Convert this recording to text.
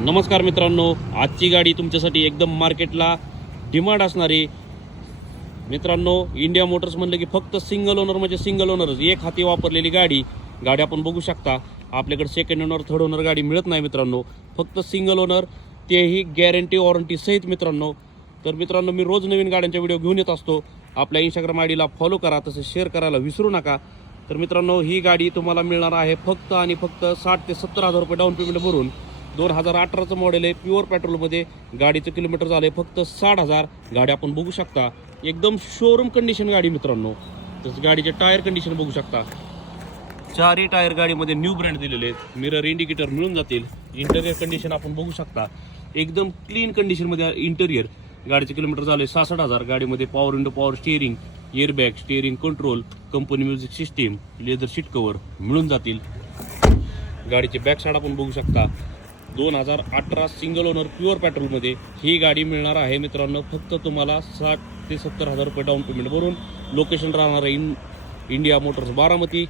नमस्कार मित्रांनो, आजची गाडी तुमच्यासाठी एकदम मार्केटला डिमांड असणारी. मित्रांनो, इंडिया मोटर्स म्हणलं की फक्त सिंगल ओनर म्हणजे सिंगल ओनरच, एक हाती वापरलेली गाडी आपण बघू शकता. आपल्याकडे सेकंड ओनर थर्ड ओनर गाडी मिळत नाही मित्रांनो, फक्त सिंगल ओनर, तेही गॅरंटी वॉरंटी सहित मित्रांनो. तर मित्रांनो, मी रोज नवीन गाड्यांच्या व्हिडिओ घेऊन येत असतो. आपल्या इंस्टाग्राम आयडीला फॉलो करा, तसेच शेअर करायला विसरू नका. तर मित्रांनो, ही गाडी तुम्हाला मिळणार आहे फक्त आणि फक्त 60 ते 70 हजार रुपये डाऊन पेमेंट भरून. 2018चं मॉडेल आहे, प्युअर पेट्रोलमध्ये. गाडीचं किलोमीटर झालं आहे फक्त 60,000. गाडी आपण बघू शकता, एकदम शोरूम कंडिशन गाडी मित्रांनो. तसं गाडीचे टायर कंडिशन बघू शकता, चारही टायर गाडीमध्ये न्यू ब्रँड दिलेले आहेत. मिरर इंडिकेटर मिळून जातील. इंटेरियर कंडिशन आपण बघू शकता, एकदम क्लीन कंडिशनमध्ये इंटेरियर. गाडीचे किलोमीटर झाले 66,000. गाडीमध्ये power window, power steering, airbag, steering control, company music system, leather seat cover मिळून जातील. गाडीचे बॅक साईड आपण बघू शकता. 2018 सिंगल ओनर प्युअर पेट्रोलमध्ये ही गाडी मिळणार आहे मित्रांनो, फक्त तुम्हाला 60 ते 70 हजार रुपये डाऊन पेमेंट भरून. लोकेशन राहणार आहे इंडिया मोटर्स बारामती,